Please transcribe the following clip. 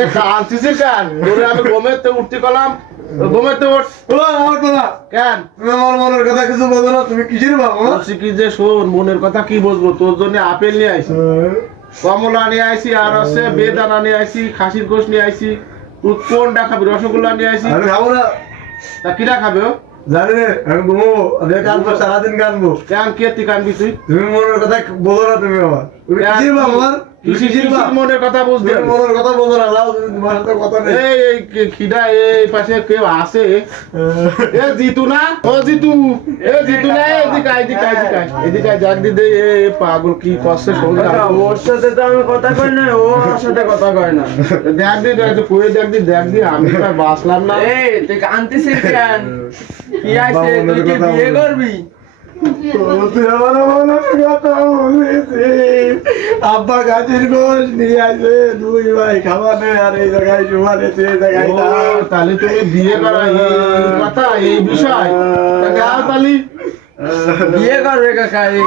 এ কাঁদছিস কেন? তোরে আমি ঘুমেতে উঠতে কলাম, ঘুমেতে উঠ। কেন? আমার মনের কথা কিছু বলো না, তুমি কিসের বাবা? বলছি কি যে শোন, মনের কথা কি বলবো, তোর জন্য আপেল নিয়ে আইছি, কমলা নিয়ে আইছি, আর হচ্ছে বেদানা নিয়ে আইছি, খাসির গোশ নিয়ে আইছি। তুই কোনটা খাবি? রসগোল্লা নিয়ে আইছি। আমি খাবো না, তা কিরা খাবে ও? জানি না, আমি ঘুমবো, আমি কাঁদবো, সারাদিন কাঁদবো। কেন কে তুই কানবি তুই? তুমি মনের কথা বলো না, তুমি আমার, তুমি কিসের বাবা আমার? তুমি কিসের বাবা? কিসের মনের কথা বুঝতে তুমি মনের কথা বলো না, লাও, তুমি তোমার সাথে কথা নেই। এই খিদা এই পাশে কেউ আছে? এ জিতু না, ও জিতু, এ জিতু না, এদিকে আয়, এদিকে আয়, এদিকে আয়, এদিকে আয়, জাগ দি দে। এ পাগল কি করছে শোন না। ওর সাথে তো আমি কথা কই না, ও আমার সাথে কথা কয় না। দেখ দি, দেখ দি, কই দেখ দি, দেখ দি, আমি তো আর বাঁচলাম না। এই তুই কাঁদতেছিস কেন? কি আইছে, তুই কি বিয়ে করবি? তুই আমার মনের কথা বলেছিস। আব্বা গাছের গোশ নিয়ে আসবে, দুই ভাই খাবার নেই, আর এই জায়গায় জুমানেছে, এই জায়গায় ও, তাহলে তুমি বিয়ে করা এই কথা, এই বিষয়? তা গাও তালি। বিয়ে করবে কাকা এই